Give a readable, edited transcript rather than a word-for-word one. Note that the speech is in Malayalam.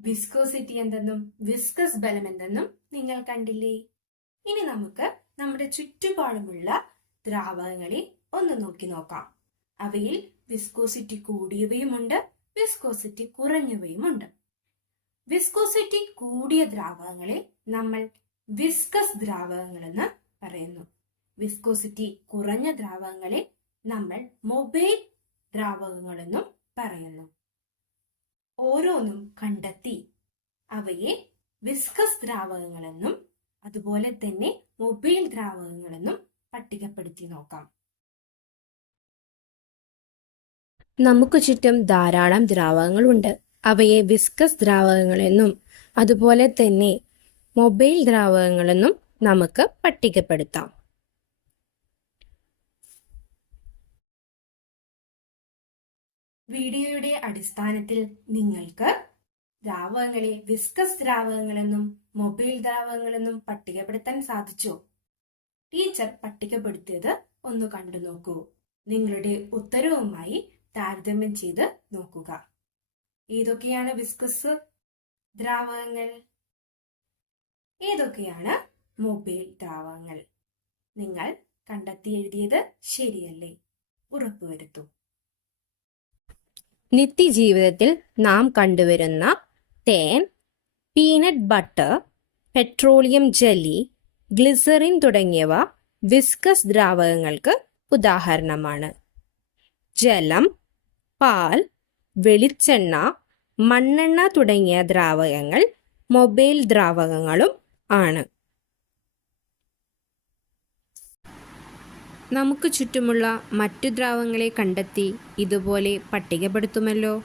വിസ്കോസിറ്റി എന്തെന്നും വിസ്കസ് ബലം എന്തെന്നും നിങ്ങൾ കണ്ടില്ലേ? ഇനി നമുക്ക് നമ്മുടെ ചുറ്റുപാടുമുള്ള ദ്രാവകങ്ങളെ ഒന്ന് നോക്കാം. അവയിൽ വിസ്കോസിറ്റി കൂടിയവയുമുണ്ട്, വിസ്കോസിറ്റി കുറഞ്ഞവയുമുണ്ട്. വിസ്കോസിറ്റി കൂടിയ ദ്രാവകങ്ങളെ നമ്മൾ വിസ്കസ് ദ്രാവകങ്ങളെന്ന് പറയുന്നു. വിസ്കോസിറ്റി കുറഞ്ഞ ദ്രാവകങ്ങളെ നമ്മൾ മൊബൈൽ ദ്രാവകങ്ങളെന്നും പറയുന്നു. ഓരോന്നും കണ്ടെത്തി അവയെ വിസ്കസ് ദ്രാവകങ്ങളെന്നും അതുപോലെ തന്നെ മൊബൈൽ ദ്രാവകങ്ങളെന്നും പട്ടികപ്പെടുത്തി നോക്കാം. നമുക്ക് ചുറ്റും ധാരാളം ദ്രാവകങ്ങളുണ്ട്. അവയെ വിസ്കസ് ദ്രാവകങ്ങളെന്നും അതുപോലെ തന്നെ മൊബൈൽ ദ്രാവകങ്ങളെന്നും നമുക്ക് പട്ടികപ്പെടുത്താം. വീഡിയോയുടെ അടിസ്ഥാനത്തിൽ നിങ്ങൾക്ക് ദ്രാവകങ്ങളെ വിസ്കസ് ദ്രാവകങ്ങളെന്നും മൊബൈൽ ദ്രാവകങ്ങളെന്നും പട്ടികപ്പെടുത്താൻ സാധിച്ചോ? ടീച്ചർ പട്ടികപ്പെടുത്തിയത് ഒന്ന് കണ്ടു നോക്കൂ. നിങ്ങളുടെ ഉത്തരവുമായി താരതമ്യം ചെയ്ത് നോക്കുക. ഏതൊക്കെയാണ് വിസ്കസ് ദ്രാവകങ്ങൾ? ഏതൊക്കെയാണ് മൊബൈൽ ദ്രാവകങ്ങൾ? നിങ്ങൾ കണ്ടെത്തി എഴുതിയത് ശരിയല്ലേ? ഉറപ്പുവരുത്തൂ. നിത്യജീവിതത്തിൽ നാം കണ്ടുവരുന്ന തേൻ, peanut butter, petroleum jelly, glycerin തുടങ്ങിയവ വിസ്കസ് ദ്രാവകങ്ങൾക്ക് ഉദാഹരണമാണ്. ജലം, പാൽ, വെളിച്ചെണ്ണ, മണ്ണെണ്ണ തുടങ്ങിയ ദ്രാവകങ്ങൾ മൊബൈൽ ദ്രാവകങ്ങളും ആണ്. നമുക്ക് ചുറ്റുമുള്ള മറ്റു ദ്രാവകങ്ങളെ കണ്ടെത്തി ഇതുപോലെ പട്ടികപ്പെടുത്തുമല്ലോ.